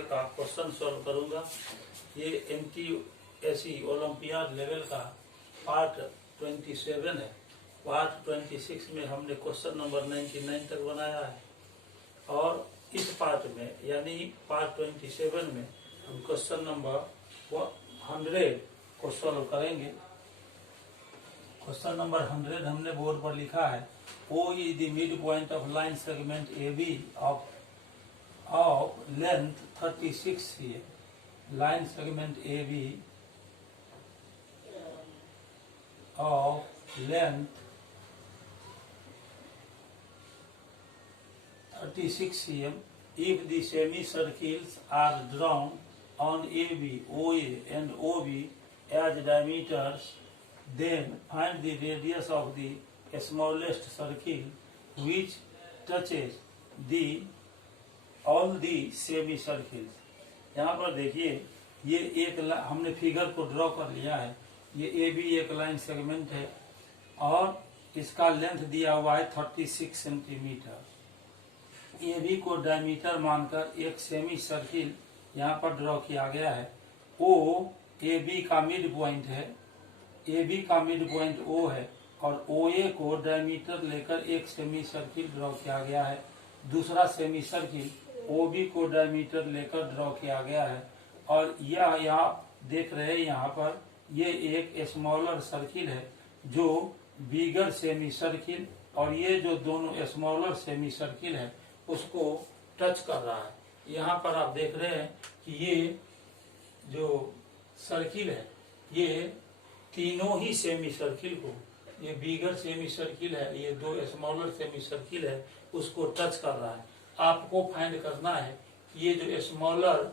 Level का question solve करूंगा। ये MTSE ओलंपियाड लेवल का पार्ट 27 है। पार्ट 26 में हमने क्वेश्चन नंबर 99 तक बनाया है और इस पार्ट में यानी पार्ट 27 में हम क्वेश्चन नंबर 100 को सॉल्व करेंगे। क्वेश्चन नंबर 100 हमने बोर्ड पर लिखा है, O is the midpoint of line segment AB of length 36 cm. Line segment AB of length 36 cm. If the semicircles are drawn on AB, OA and OB as diameters, then find the radius of the smallest circle which touches the all the semicircles. यहाँ पर देखिए ये एक हमने figure को draw कर लिया है। ये ए बी एक लाइन सेगमेंट है और इसका लेंथ दिया हुआ है 36 सेंटीमीटर। ए बी को डायमीटर मानकर एक सेमी सर्किल यहाँ पर ड्रॉ किया गया है। ओ ए बी का मिड पॉइंट है, ए बी का मिड पॉइंट ओ है और ओ ए को डायमीटर लेकर एक सेमी सर्किल ड्रॉ किया गया है। दूसरा सेमी सर्किल ओ बी को डायमीटर लेकर ड्रॉ किया गया है और यह यहाँ देख रहे हैं, यहाँ पर ये एक स्मॉलर सर्किल है जो बिगर सेमी सर्किल और ये जो दोनों स्मॉलर सेमी सर्किल है उसको टच कर रहा है। यहाँ पर आप देख रहे हैं कि ये जो सर्किल है ये तीनों ही सेमी सर्किल को, ये बिगर सेमी सर्किल है, ये दो स्मॉलर सेमी सर्किल है, उसको टच कर रहा है। आपको फाइंड करना है कि ये जो स्मॉलर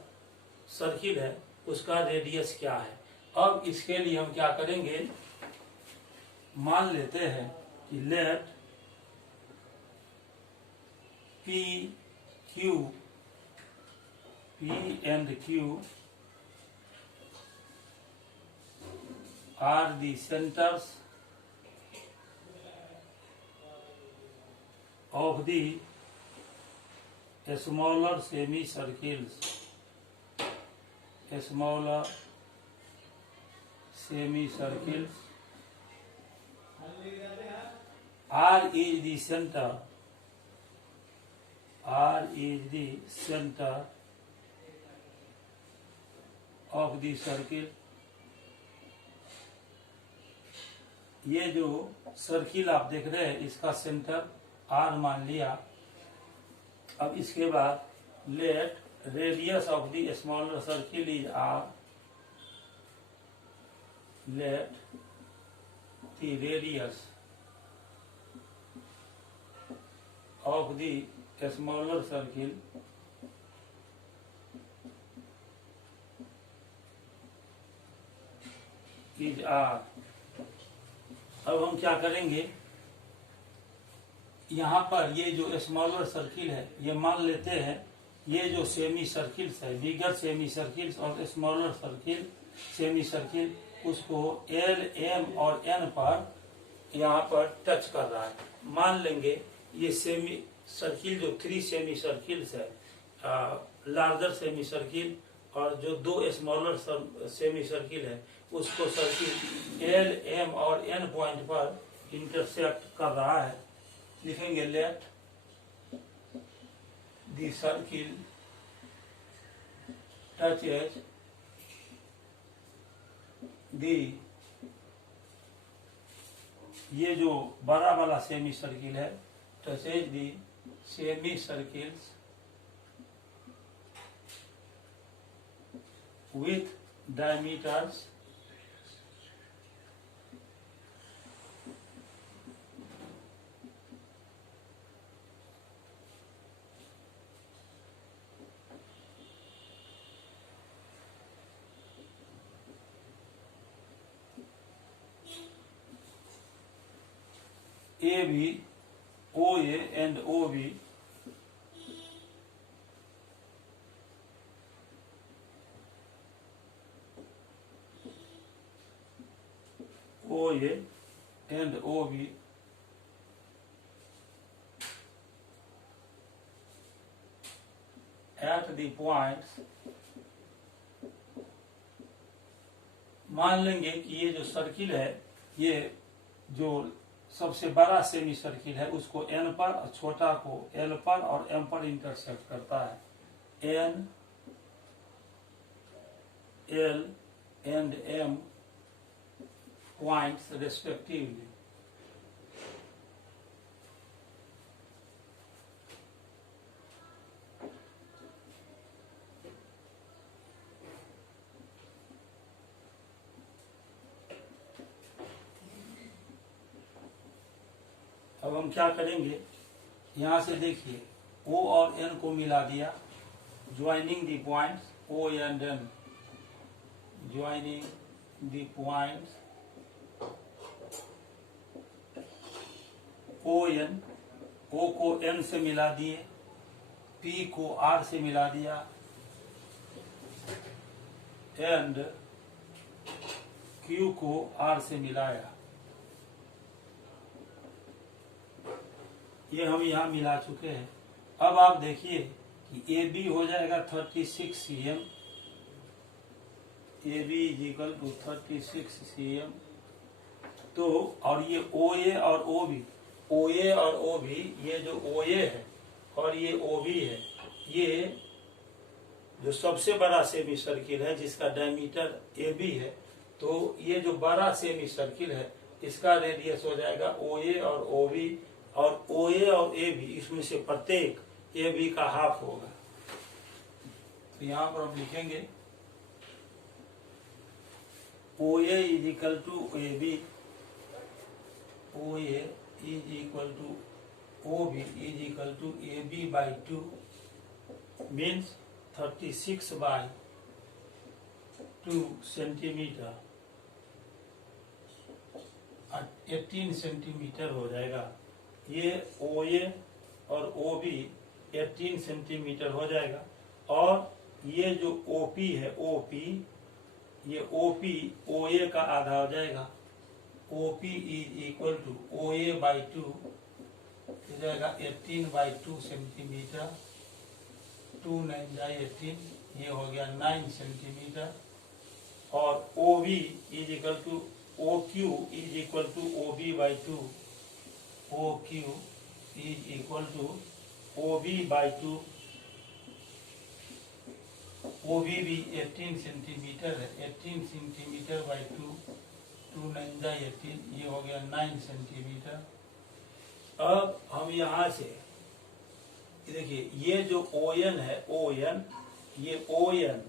सर्किल है उसका रेडियस क्या है। अब इसके लिए हम क्या करेंगे, मान लेते हैं कि late P and Q are the centers of the smaller semicircles. Smaller semicircles. R is the center. R is the center of the circle. ये जो सर्किल आप देख रहे हैं इसका सेंटर R मान लिया। अब इसके बाद let radius of the smaller circle is R. Let the radius of the smaller circle is R. अब हम क्या करेंगे, यहाँ पर ये जो स्मॉलर सर्किल है ये मान लेते हैं ये जो सेमी सर्किल्स है, बिगर सेमी सर्किल्स और स्मॉलर सर्किल सेमी सर्किल, उसको L, M और N पर यहाँ पर टच कर रहा है। मान लेंगे ये सेमी सर्किल जो 3 सेमी सर्किल्स है, लार्जर सेमी सर्किल और जो 2 स्मॉलर सेमी सर्किल है, उसको सर्किल L, M और N पॉइंट पर इंटरसेक्ट कर रहा है। लिखेंगे लेट द सर्किल टचेज दी, ये जो बड़ा वाला सेमी सर्किल है, touches the semi circles with diameters AB, OA and OB OA and OB at the points, मान लेंगे कि ये जो सर्किल है, ये जो सबसे बड़ा सेमी सर्किल है उसको एन पर और छोटा को एल पर और एम पर इंटरसेक्ट करता है। N, L and M points respectively. अब हम क्या करेंगे, यहां से देखिए O और N को मिला दिया, joining the points O and N, joining the points O N, O को N से मिला दिए, P को R से मिला दिया एंड Q को R से मिलाया। ये हम यहाँ मिला चुके हैं। अब आप देखिए कि ए बी हो जाएगा 36 cm, A B is equal to 36 cm। तो और ये ओ ए और ओ बी, ओ ए और ओ बी, ये जो ओ ए है और ये ओ बी है, ये जो सबसे बड़ा सेमी सर्किल है जिसका डायमीटर ए बी है, तो ये जो बड़ा सेमी सर्किल है इसका रेडियस हो जाएगा ओ ए और ओ बी, और ओ ए और ए बी इसमें से प्रत्येक ए बी का हाफ होगा। तो यहां पर हम लिखेंगे O A is equal to A B, O A is equal to O B is equal to A B by 2, means 36 by 2 centimetre, 18 centimetre हो जाएगा। ये ओ ए और ओ बी 18 सेंटीमीटर हो जाएगा, और ये जो ओ पी है, ओ पी, ये ओ पी ओ ए का आधा हो जाएगा। O P is equal to O A by 2 हो जाएगा 18 बाई 2 सेंटीमीटर, 2 9 जाए 18, ये हो गया 9 सेंटीमीटर। और O B is equal to O Q is equal to O B by 2, O Q is equal to O B by 2, O B भी 18 centimetre है, 18 centimetre by 2, 2 9 जाए 18, ये हो गया 9 सेंटीमीटर। अब हम यहाँ से देखिए ये जो ओ एन है, ओ एन, ये ओ एन,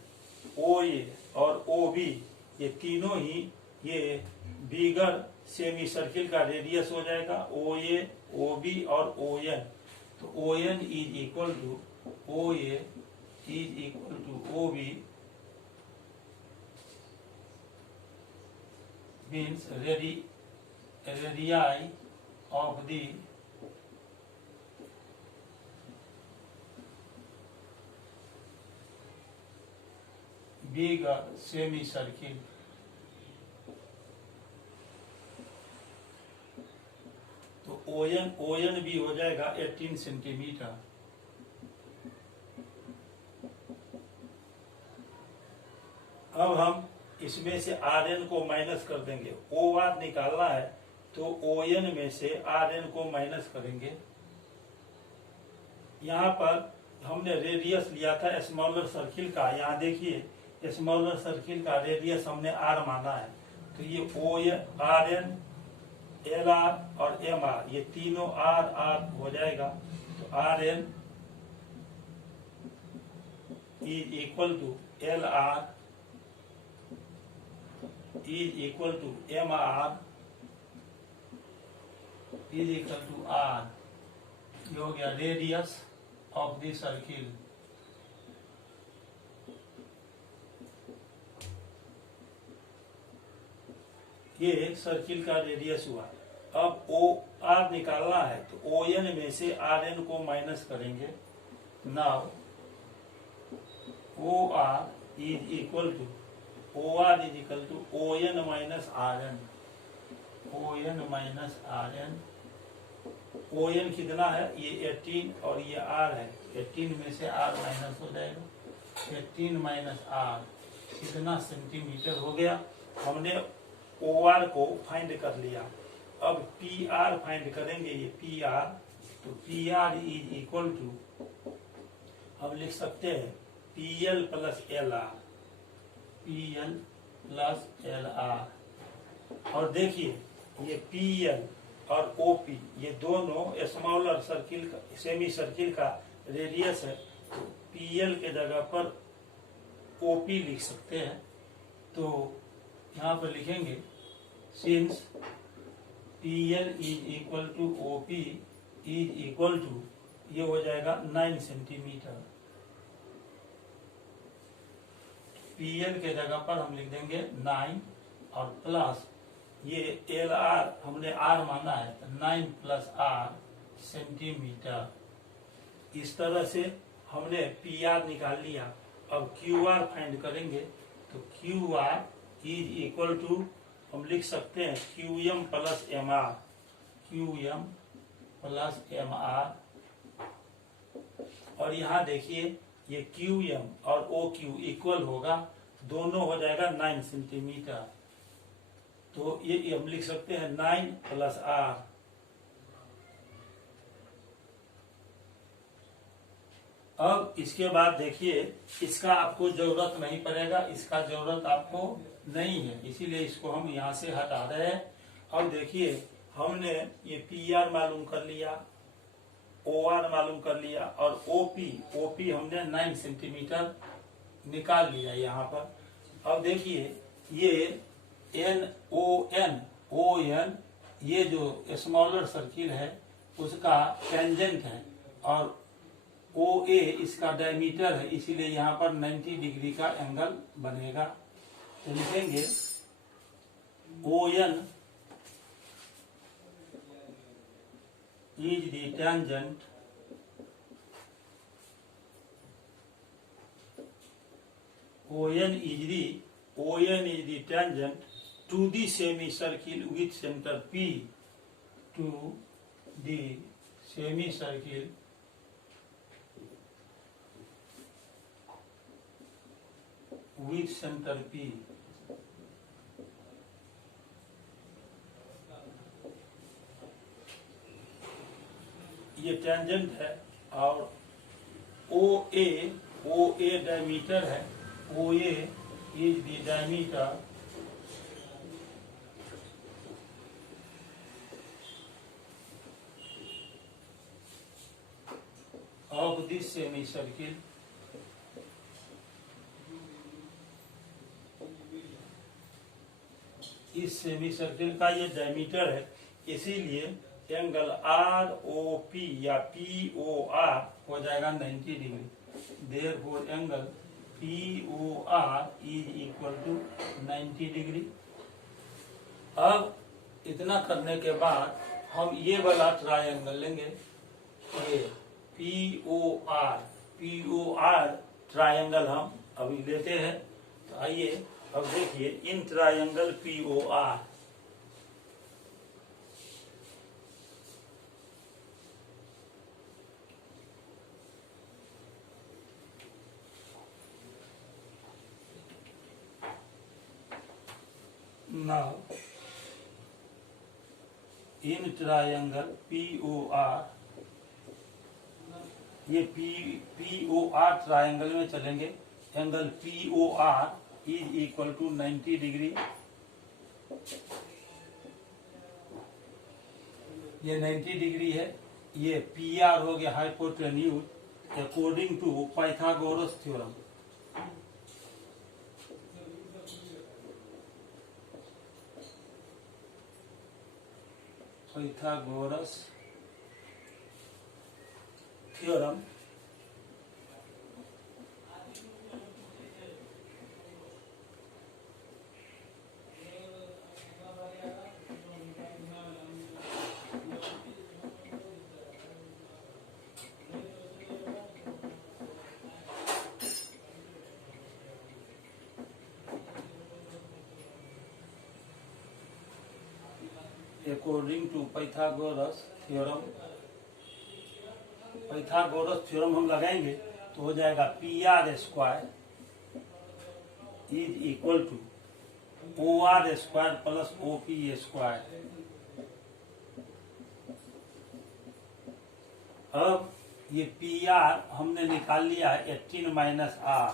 ओ ए और ओ बी, ये तीनों ही ये बिगर सेमी सर्किल का रेडियस हो जाएगा, ओ ए, ओ बी और ओ एन। तो O N is equal to O A is equal to O B, means radii of the bigger semi circle. तो ओएन भी हो जाएगा 18 सेंटीमीटर। अब हम इसमें से आर एन को माइनस कर देंगे, ओ आर निकालना है तो ओ एन में से आर एन को माइनस करेंगे। यहाँ पर हमने रेडियस लिया था स्मॉलर सर्किल का, यहाँ देखिए स्मॉलर सर्किल का रेडियस हमने आर माना है, तो ये O R N, L R और एम आर, ये तीनों आर आर हो जाएगा। तो R N is equal to L R is equal to M R is equal to R. ये हो गया रेडियस ऑफ द सर्किल। ये सर्किल का रेडियस हुआ। अब ओ आर निकालना है तो ओ एन में से आर एन को माइनस करेंगे। Now O R is equal to O N minus R N, O N minus R N. O N कितना है, ये 18 और ये आर है, 18 में से आर माइनस हो जाएगा 18 माइनस आर कितना सेंटीमीटर हो गया। हमने OR को फाइंड कर लिया। अब PR फाइंड करेंगे। ये PR, तो PR इज इक्वल टू, हम लिख सकते हैं PL plus LR, PL plus LR। और देखिए ये PL और OP ये दोनों स्मॉलर सर्किल का, सेमी सर्किल का रेडियस है। तो PL के जगह पर OP लिख सकते हैं। तो यहाँ पर लिखेंगे since PL is equal to OP is equal to, ये हो जाएगा 9 सेंटीमीटर। PL के जगह पर हम लिख देंगे 9 और प्लस ये LR हमने R माना है, तो 9 प्लस R सेंटीमीटर। इस तरह से हमने PR निकाल लिया। अब QR फाइंड करेंगे। तो QR इज इक्वल टू, हम लिख सकते हैं QM plus MR, QM plus MR। और यहाँ देखिए ये QM और OQ इक्वल होगा, दोनों हो जाएगा 9 सेंटीमीटर। तो ये हम लिख सकते हैं 9 प्लस R। अब इसके बाद देखिए इसका आपको जरूरत नहीं पड़ेगा, इसका जरूरत आपको नहीं है, इसीलिए इसको हम यहाँ से हटा रहे हैं। अब देखिए हमने ये PR मालूम कर लिया, OR मालूम कर लिया और OP हमने 9 सेंटीमीटर निकाल लिया यहाँ पर। अब देखिए ये ON ये जो स्मॉलर सर्किल है उसका टेंजेंट है और OA इसका डायमीटर है, इसीलिए यहाँ पर 90 डिग्री का एंगल बनेगा। तो लिखेंगे ON is the tangent ON is the tangent to the semicircle with center P, to the semicircle with center P। ये टेंजेंट है और OA डायमीटर है, OA is the diameter of this semicircle इस semi circle का ये diameter है, इसीलिए angle ROP या POR हो जाएगा 90 degree. Therefore angle POR is equal to 90 degree. अब इतना करने के बाद हम ये वाला ट्रायंगल लेंगे, ये POR ट्रायंगल हम अभी लेते हैं। तो आइए अब देखिए in triangle POR, now in triangle POR, ये POR ट्रायंगल में चलेंगे। Angle POR is equal to 90 degree. ये 90 डिग्री है। ये PR हो गया hypotenuse according to Pythagoras theorem. Pythagoras theorem according to Pythagoras theorem हम लगाएंगे तो हो जाएगा P R square is equal to O R square plus O P square. अब ये पी आर हमने निकाल लिया है 18 minus are,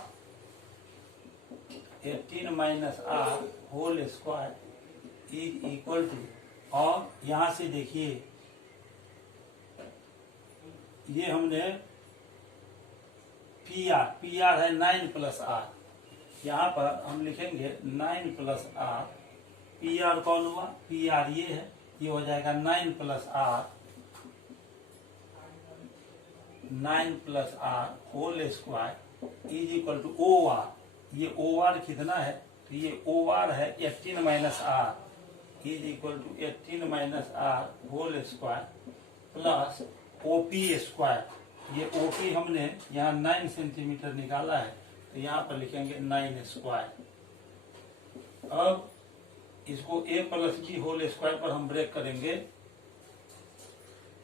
18 minus R whole square is equal to, और यहां से देखिए ये हमने पी आर है 9 प्लस आर, यहाँ पर हम लिखेंगे 9 प्लस आर। पी आर कौन हुआ, पी आर ये है, ये हो जाएगा 9 plus R, 9 plus R whole square is equal to O R. ये ओ आर कितना है, तो ये ओ आर है 18 minus R is equal to 18 minus R whole square plus O P square. ये ओपी हमने यहाँ 9 सेंटीमीटर निकाला है, तो यहाँ पर लिखेंगे 9 स्क्वायर। अब इसको a plus B whole square पर हम ब्रेक करेंगे,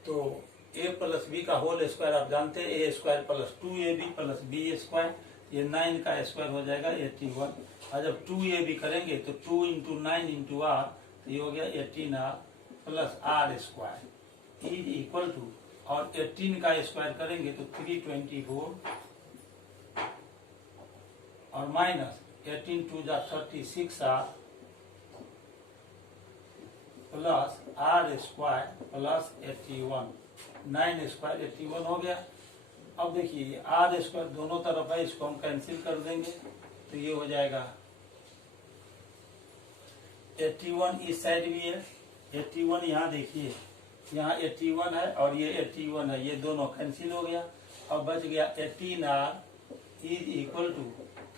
तो a प्लस बी का होल स्क्वायर आप जानते हैं a square plus 2ab plus B square, ये 9 का स्क्वायर हो जाएगा 81। और जब 2ab करेंगे तो 2 इंटू 9 इंटू आर, तो ये हो गया 18r plus R square is equal to, और 18 का स्क्वायर करेंगे तो 324 और माइनस 18 टू जा 36r plus R square plus 81, 9 square 81 हो गया। अब देखिए आर स्क्वायर दोनों तरफ है, इसको हम कैंसिल कर देंगे, तो ये हो जाएगा 81 इस साइड भी है, 81 यहाँ देखिए, यहाँ 81 है और ये 81 है, ये दोनों कैंसिल हो गया। अब बच गया 18r इज इक्वल टू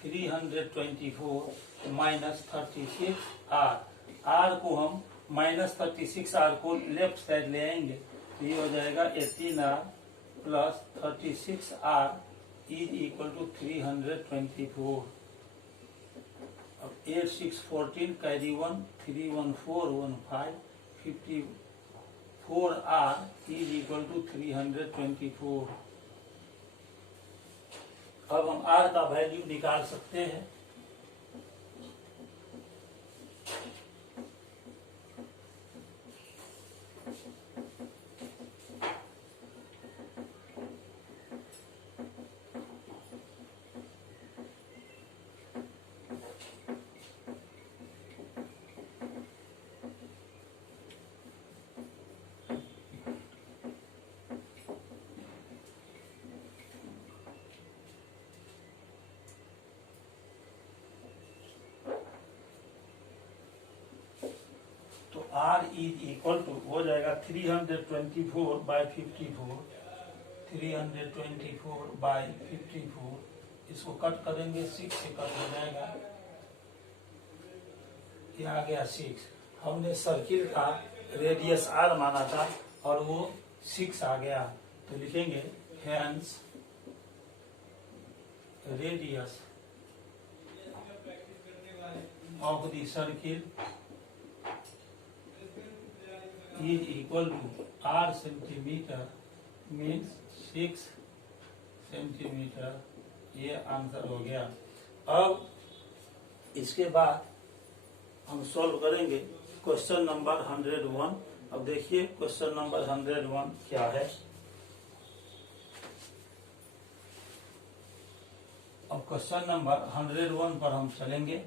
324 माइनस 36r। r को हम माइनस 36r को लेफ्ट साइड ले आएंगे, तो ये हो जाएगा 18r plus 36r is equal to 324। अब 8 6 14 carry 1 3 1 4 1 5 54r is equal to 324। अब हम r का वैल्यू निकाल सकते हैं। तो R इज इक्वल टू हो जाएगा 324 बाई 54, 324 बाई 54, इसको कट करेंगे 6 से कट हो जाएगा, ये आ गया 6। हमने सर्किल का रेडियस R माना था और वो 6 आ गया, तो लिखेंगे hence radius of the circle is equal to r centimetre means 6 centimetre. ये आंसर हो गया। अब इसके बाद हम सॉल्व करेंगे क्वेश्चन नंबर 101। अब देखिए क्वेश्चन नंबर 101 क्या है। अब क्वेश्चन नंबर 101 पर हम चलेंगे।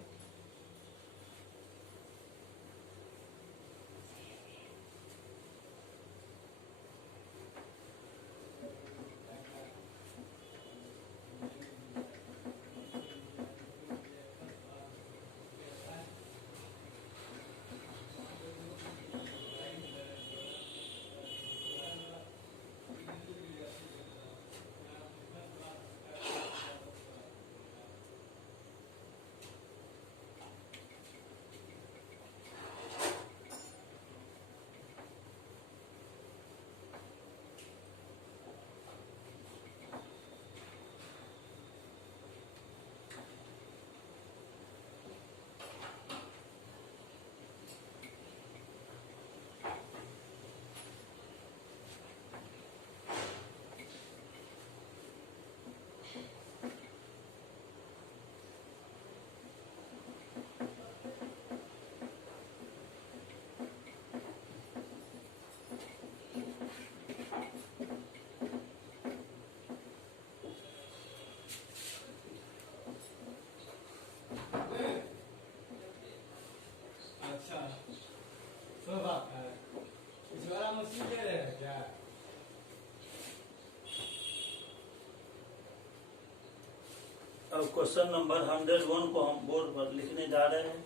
अब क्वेश्चन नंबर 101 को हम बोर्ड पर लिखने जा रहे हैं।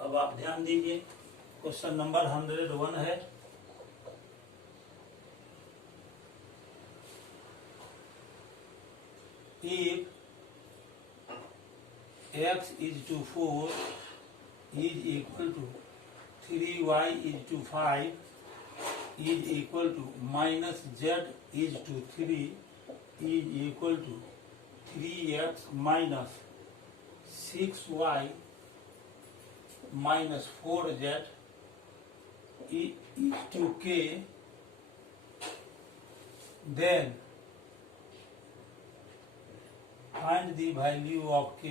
अब आप ध्यान दीजिए, क्वेश्चन नंबर 101 है, if x is to 4 is equal to 3y is to 5 is equal to minus z is to 3 is equal to 3x minus 6y minus 4z is to k, then find the value of k.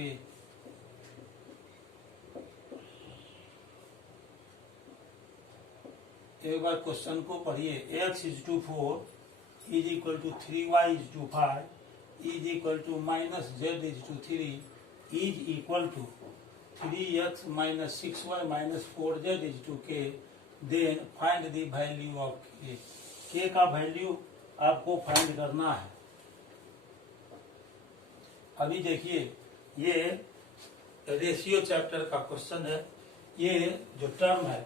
एक बार question को पढ़िए। x is to 4 is equal to 3y is to 5 is equal to minus z is to 3 is equal to 3x minus 6y minus 4z is to k, then find the value of k. k का value आपको find करना है। अभी देखिए, ये ratio chapter का question है। ये जो टर्म है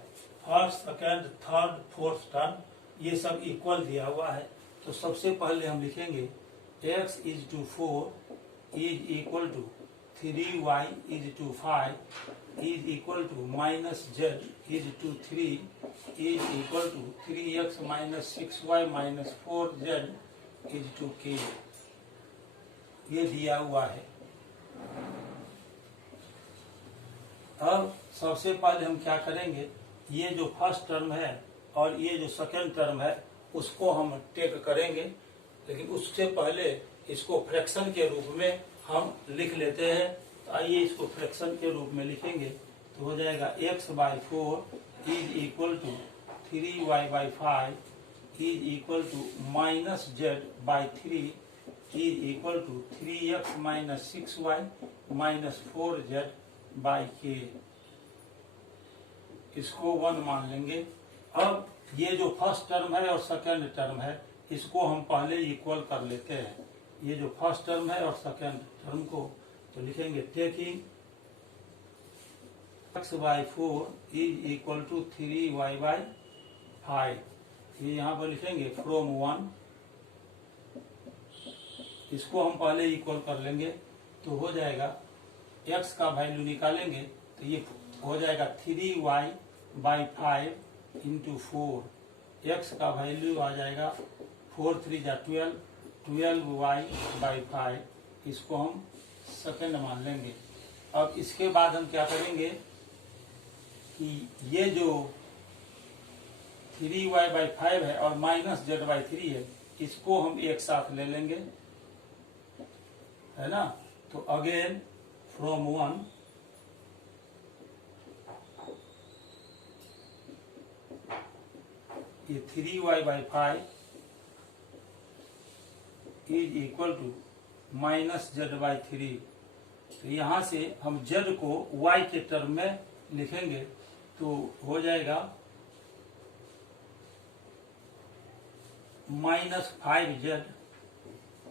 first, second, third, fourth term, ये सब इक्वल दिया हुआ है। तो सबसे पहले हम लिखेंगे x is to 4 is equal to 3y is to 5 is equal to minus z is to 3 is equal to 3x minus 6y minus 4z is to k, ये दिया हुआ है। अब सबसे पहले हम क्या करेंगे, ये जो फर्स्ट टर्म है और ये जो सेकेंड टर्म है उसको हम टेक करेंगे, लेकिन उससे पहले इसको फ्रैक्शन के रूप में हम लिख लेते हैं। तो आइए इसको फ्रैक्शन के रूप में लिखेंगे तो हो जाएगा x/4 is equal to 3y/5 is equal to minus z/3 is equal to 3x minus 6y minus 4z/k, इसको 1 मान लेंगे। अब ये जो फर्स्ट टर्म है और सेकेंड टर्म है इसको हम पहले इक्वल कर लेते हैं। ये जो फर्स्ट टर्म है और सेकेंड टर्म को तो लिखेंगे taking x/4 is equal to 3y/5, ये यहाँ पर लिखेंगे फ्रॉम 1, इसको हम पहले इक्वल कर लेंगे तो हो जाएगा x का वैल्यू निकालेंगे तो ये हो जाएगा 3y/5 इंटू 4, x का वैल्यू आ जाएगा 4 3 12, 12y/5, इसको हम सेकेंड मान लेंगे। अब इसके बाद हम क्या करेंगे कि ये जो 3y/5 है और माइनस z/3 है इसको हम एक साथ ले लेंगे, है ना। तो अगेन फ्रॉम 1 ये 3y/5 is equal to minus z/3। तो यहाँ से हम z को y के टर्म में लिखेंगे तो हो जाएगा minus 5z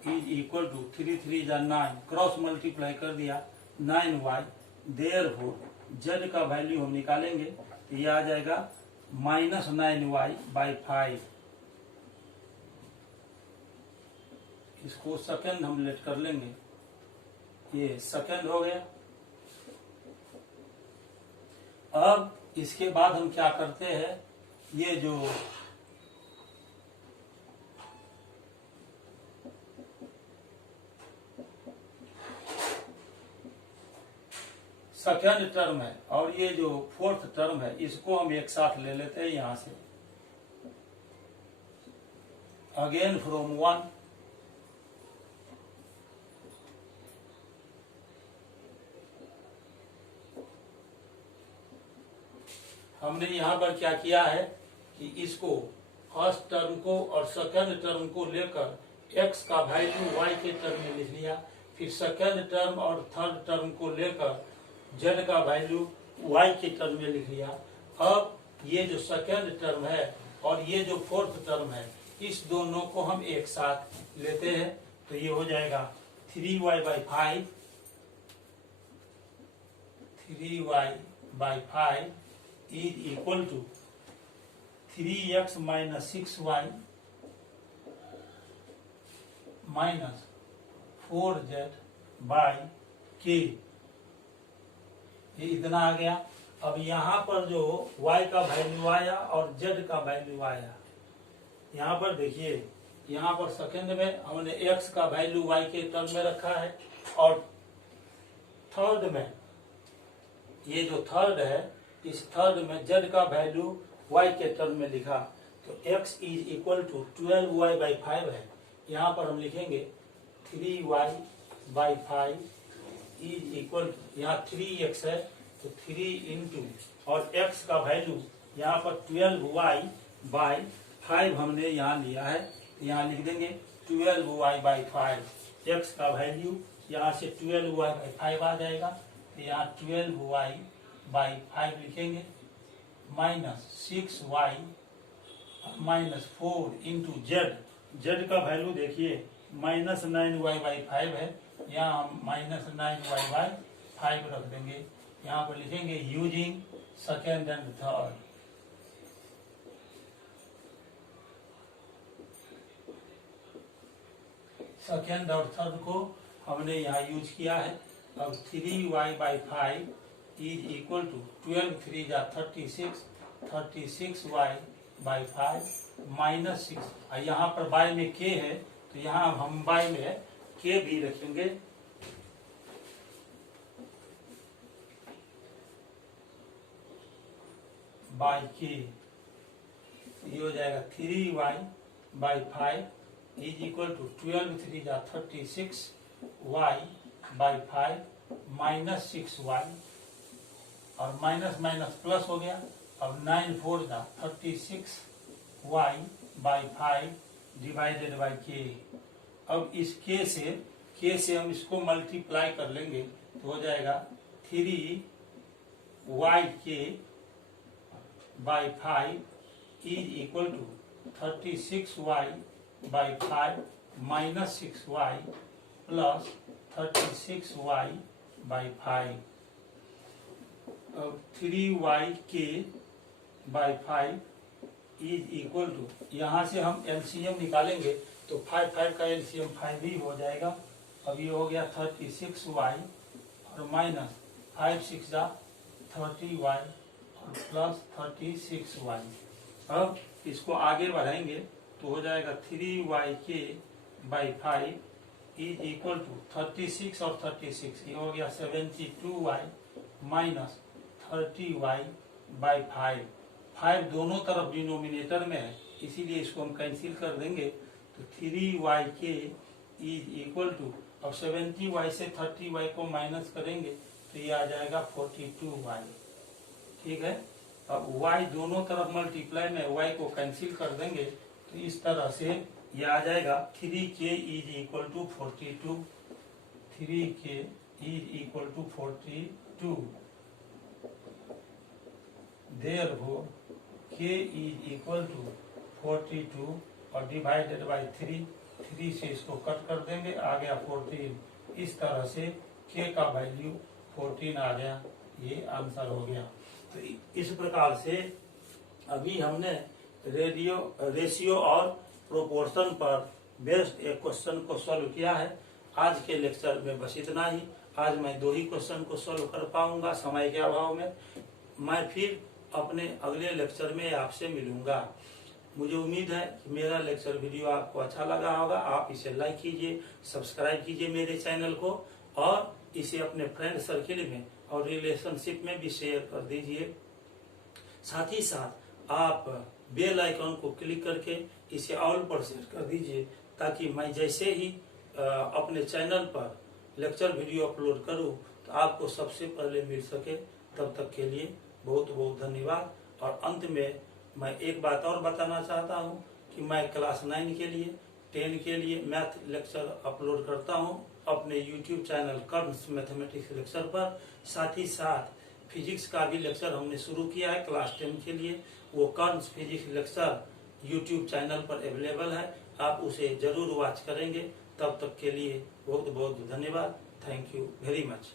is equal to 3 3 9, cross multiply कर दिया 9y, देयरफॉर z का वैल्यू हम निकालेंगे तो ये आ जाएगा माइनस 9y/5। इसको सेकेंड हम लेट कर लेंगे, ये सेकेंड हो गया। अब इसके बाद हम क्या करते हैं, ये जो सेकेंड टर्म है और ये जो फोर्थ टर्म है इसको हम एक साथ ले लेते हैं यहां से। अगेन फ्रॉम 1 हमने यहाँ पर क्या किया है कि इसको फर्स्ट टर्म को और सेकेंड टर्म को लेकर x का वैल्यू y के टर्म में लिख लिया, फिर सेकेंड टर्म और थर्ड टर्म को लेकर z का वैल्यू y के टर्म में लिख लिया। अब ये जो सेकेंड टर्म है और ये जो फोर्थ टर्म है इस दोनों को हम एक साथ लेते हैं तो ये हो जाएगा 3y/5 3y/5 is equal to 3x minus 6y minus 4z/k। ये इतना आ गया। अब यहाँ पर जो y का वैल्यू आया और z का वैल्यू आया, यहाँ पर देखिए, यहाँ पर सेकंड में हमने x का वैल्यू y के टर्म में रखा है और थर्ड में, ये जो थर्ड है, इस थर्ड में z का वैल्यू y के टर्म में लिखा। तो x is equal to 12y/5 है। यहाँ पर हम लिखेंगे 3y/5 इज इक्वल टू, यहाँ 3x है तो 3 इंटू, और x का वैल्यू यहाँ पर 12y/5 हमने यहाँ लिया है, तो यहाँ लिख देंगे 12y/5। x का वैल्यू यहाँ से 12y/5 आ जाएगा, तो यहाँ 12y/5 लिखेंगे minus 6y minus 4 into z का वैल्यू देखिए माइनस 9y/5 है, यहाँ हम माइनस 9y/5 रख देंगे। यहाँ पर लिखेंगे using second and third. Second और थर्ड को हमने यहाँ यूज किया है। अब 3y/5 इज इक्वल टू 12 3 जा 36, 36y/5 माइनस 6। यहाँ पर y में k है, तो यहाँ हम y में k भी रखेंगे। बाई के ये हो जाएगा 3y/5 इज इक्वल टू 12 3 जा 36y/5 माइनस 6y, और माइनस माइनस प्लस हो गया। अब 9 4 जा 36y/5 डिवाइडेड बाई के। अब इस k से हम इसको मल्टीप्लाई कर लेंगे तो हो जाएगा 3y/5 is equal to 36y/5 minus 6y plus 36y/5। अब 3y/5 इज इक्वल टू, यहाँ से हम एलसीएम निकालेंगे तो 5 का एलसीएम 5 ही हो जाएगा। अब ये हो गया 36y और माइनस 5 6 जा 30y और प्लस 36y। अब इसको आगे बढ़ाएंगे तो हो जाएगा 3y/5 इज इक्वल टू 36 और 36, ये हो गया 72y माइनस 30y/5। 5 दोनों तरफ डिनोमिनेटर में है, इसीलिए इसको हम कैंसिल कर देंगे। तो 3y इज इक्वल टू, अब 70y से 30y को माइनस करेंगे तो ये आ जाएगा 42y। ठीक है। अब y दोनों तरफ मल्टीप्लाई में y को कैंसिल कर देंगे तो इस तरह से ये आ जाएगा 3k is equal to 42। 3k is equal to 42। Therefore k is equal to 42 और डिवाइडेड बाई 3 से इसको कट कर देंगे, आ गया 14। इस तरह से k का वैल्यू 14 आ गया, ये आंसर हो गया। तो इस प्रकार से अभी हमने रेशियो और प्रोपोर्शन पर बेस्ड एक क्वेश्चन को सॉल्व किया है। आज के लेक्चर में बस इतना ही। आज मैं 2 ही क्वेश्चन को सॉल्व कर पाऊंगा समय के अभाव में। मैं फिर अपने अगले लेक्चर में आपसे मिलूंगा। मुझे उम्मीद है कि मेरा लेक्चर वीडियो आपको अच्छा लगा होगा। आप इसे लाइक कीजिए, सब्सक्राइब कीजिए मेरे चैनल को, और इसे अपने फ्रेंड सर्किल में और रिलेशनशिप में भी शेयर कर दीजिए। साथ ही साथ आप बेल आइकन को क्लिक करके इसे ऑल पर सेट कर दीजिए, ताकि मैं जैसे ही अपने चैनल पर लेक्चर वीडियो अपलोड करूं तो आपको सबसे पहले मिल सके। तब तक के लिए बहुत बहुत धन्यवाद। और अंत में मैं एक बात और बताना चाहता हूं कि मैं क्लास 9 के लिए, 10 के लिए मैथ लेक्चर अपलोड करता हूं अपने यूट्यूब चैनल कर्न्स मैथमेटिक्स लेक्चर पर। साथ ही साथ फिजिक्स का भी लेक्चर हमने शुरू किया है क्लास 10 के लिए। वो कर्न्स फिजिक्स लेक्चर यूट्यूब चैनल पर अवेलेबल है, आप उसे जरूर वॉच करेंगे। तब तक के लिए बहुत बहुत धन्यवाद। Thank you very much.